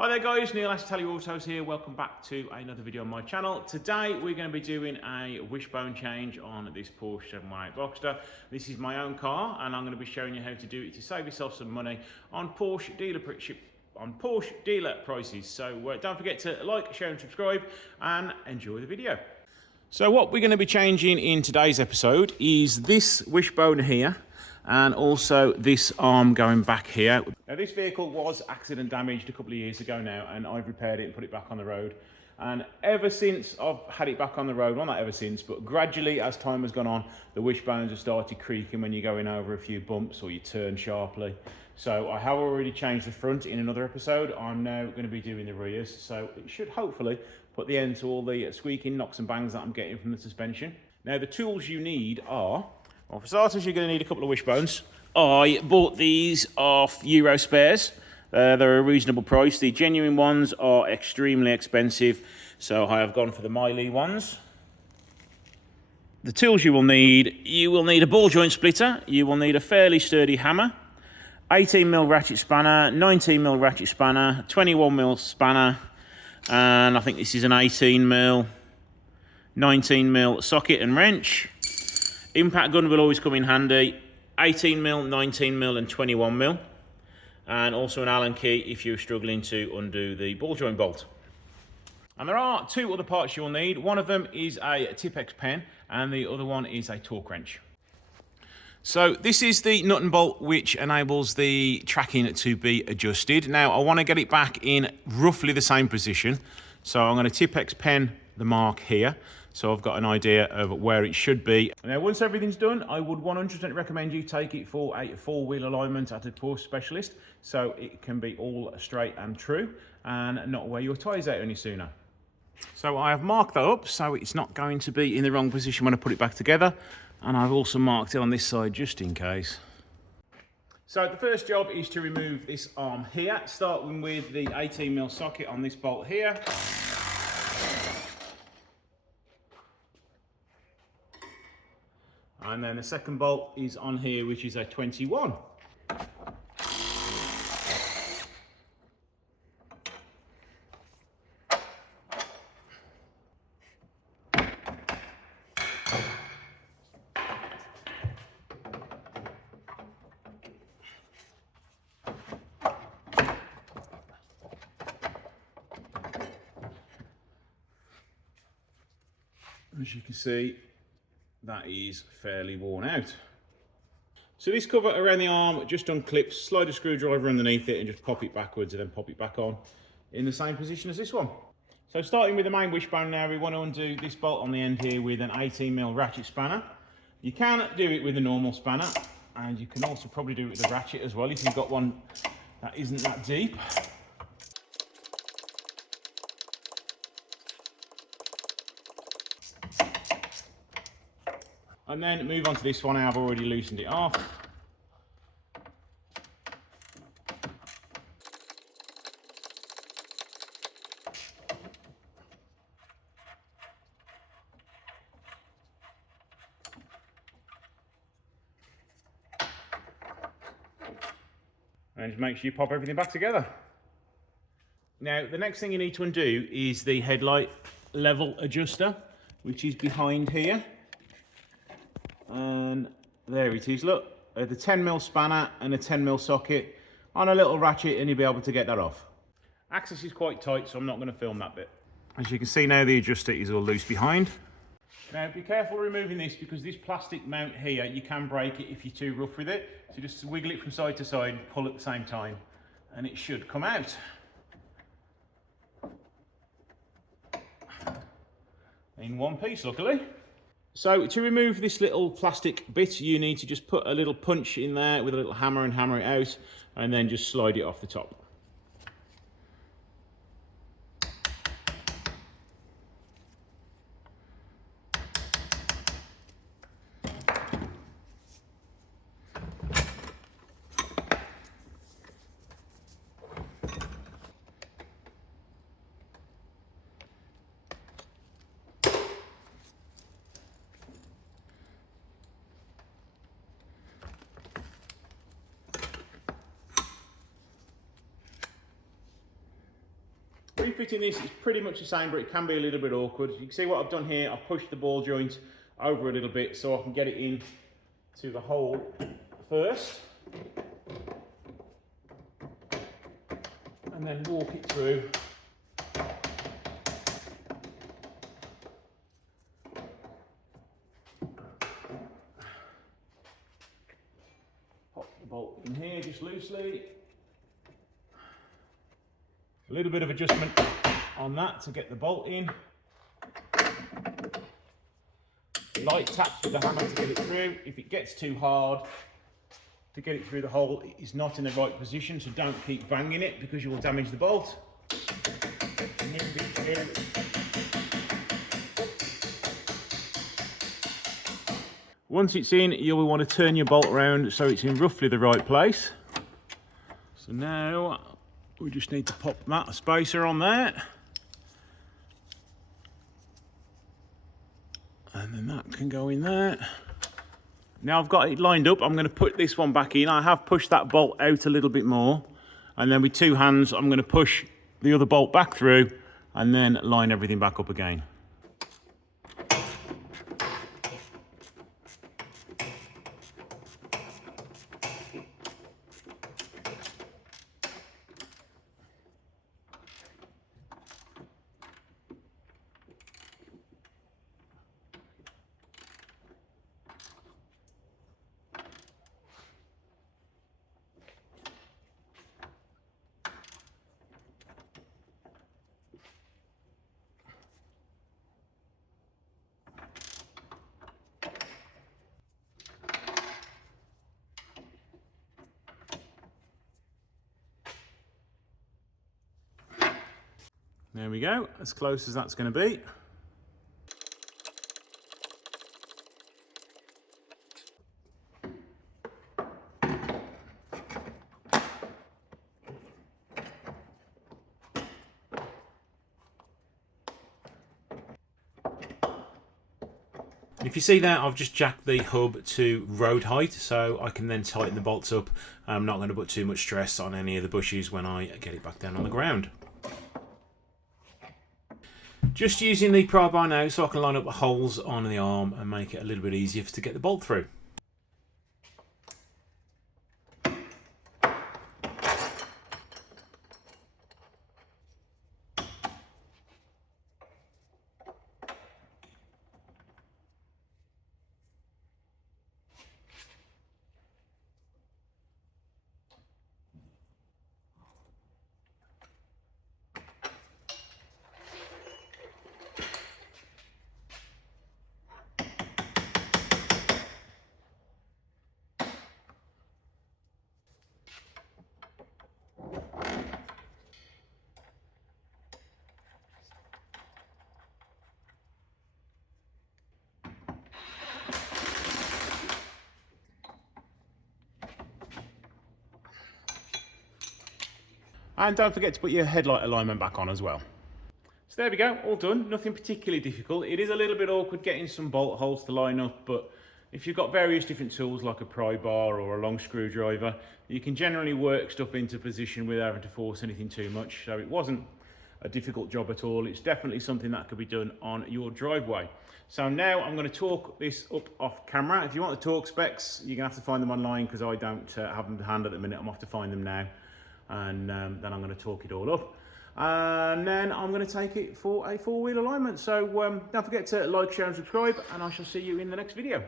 Hi there guys, Neil Tally Autos here. Welcome back to another video on my channel. Today we're going to be doing a wishbone change on this Porsche 718 Boxster. This is my own car and I'm going to be showing you how to do it to save yourself some money on Porsche dealer prices. So don't forget to like, share and subscribe and enjoy the video. So what we're going to be changing in today's episode is this wishbone here and also this arm going back here. Now this vehicle was accident damaged a couple of years ago now, and I've repaired it and put it back on the road. And ever since I've had it back on the road, well not ever since, but gradually as time has gone on, the wishbones have started creaking when you're going over a few bumps or you turn sharply. So I have already changed the front in another episode. I'm now going to be doing the rears, so it should hopefully put the end to all the squeaking knocks and bangs that I'm getting from the suspension. Now the tools you need are, well, for starters, you're going to need a couple of wishbones. I bought these off Euro Spares. They're a reasonable price. The genuine ones are extremely expensive, so I have gone for the Miley ones. The tools you will need a ball joint splitter, you will need a fairly sturdy hammer, 18mm ratchet spanner, 19mm ratchet spanner, 21mm spanner, and I think this is an 18mm, 19mm socket and wrench. Impact gun will always come in handy, 18mm, 19mm and 21mm. And also an Allen key if you're struggling to undo the ball joint bolt. And there are two other parts you'll need. One of them is a Tipex pen and the other one is a torque wrench. So this is the nut and bolt which enables the tracking to be adjusted. Now I want to get it back in roughly the same position. So I'm going to Tipex pen the mark here. So I've got an idea of where it should be. Now, once everything's done, I would 100% recommend you take it for a four-wheel alignment at a Porsche specialist, so it can be all straight and true and not wear your tyres out any sooner. So I have marked that up, so it's not going to be in the wrong position when I put it back together. And I've also marked it on this side just in case. So the first job is to remove this arm here, starting with the 18mm socket on this bolt here. And then the second bolt is on here, which is a 21. As you can see, that is fairly worn out. So this cover around the arm just unclips, slide a screwdriver underneath it and just pop it backwards and then pop it back on in the same position as this one. So starting with the main wishbone now, we want to undo this bolt on the end here with an 18mm ratchet spanner. You can do it with a normal spanner and you can also probably do it with a ratchet as well if you've got one that isn't that deep. And then move on to this one. I've already loosened it off. And just make sure you pop everything back together. Now, the next thing you need to undo is the headlight level adjuster, which is behind here. And there it is, look, the 10mm spanner and a 10mm socket on a little ratchet and you'll be able to get that off. Access is quite tight, so I'm not going to film that bit. As you can see now, the adjuster is all loose behind. Now be careful removing this because this plastic mount here, you can break it if you're too rough with it. So just wiggle it from side to side, pull at the same time, and it should come out. In one piece, luckily. So to remove this little plastic bit, you need to just put a little punch in there with a little hammer and hammer it out, and then just slide it off the top. Refitting this is pretty much the same, but it can be a little bit awkward. You can see what I've done here. I've pushed the ball joint over a little bit so I can get it in to the hole first. And then walk it through. Pop the bolt in here just loosely. A little bit of adjustment on that to get the bolt in. Light taps with the hammer to get it through. If it gets too hard to get it through the hole, it is not in the right position, so don't keep banging it because you will damage the bolt. Once it's in, you'll want to turn your bolt around so it's in roughly the right place. So now we just need to pop that spacer on there. And then that can go in there. Now I've got it lined up, I'm going to put this one back in. I have pushed that bolt out a little bit more. And then with two hands, I'm going to push the other bolt back through and then line everything back up again. There we go, as close as that's going to be. If you see that, I've just jacked the hub to road height so I can then tighten the bolts up. I'm not going to put too much stress on any of the bushes when I get it back down on the ground. Just using the pry bar now so I can line up the holes on the arm and make it a little bit easier to get the bolt through. And don't forget to put your headlight alignment back on as well. So there we go, all done. Nothing particularly difficult. It is a little bit awkward getting some bolt holes to line up, but if you've got various different tools like a pry bar or a long screwdriver, you can generally work stuff into position without having to force anything too much. So it wasn't a difficult job at all. It's definitely something that could be done on your driveway. So now I'm going to torque this up off camera. If you want the torque specs, you're going to have to find them online because I don't have them to hand at the minute. I'm off to find them now. And then I'm going to torque it all up. And then I'm going to take it for a four-wheel alignment. So don't forget to like, share and subscribe, and I shall see you in the next video.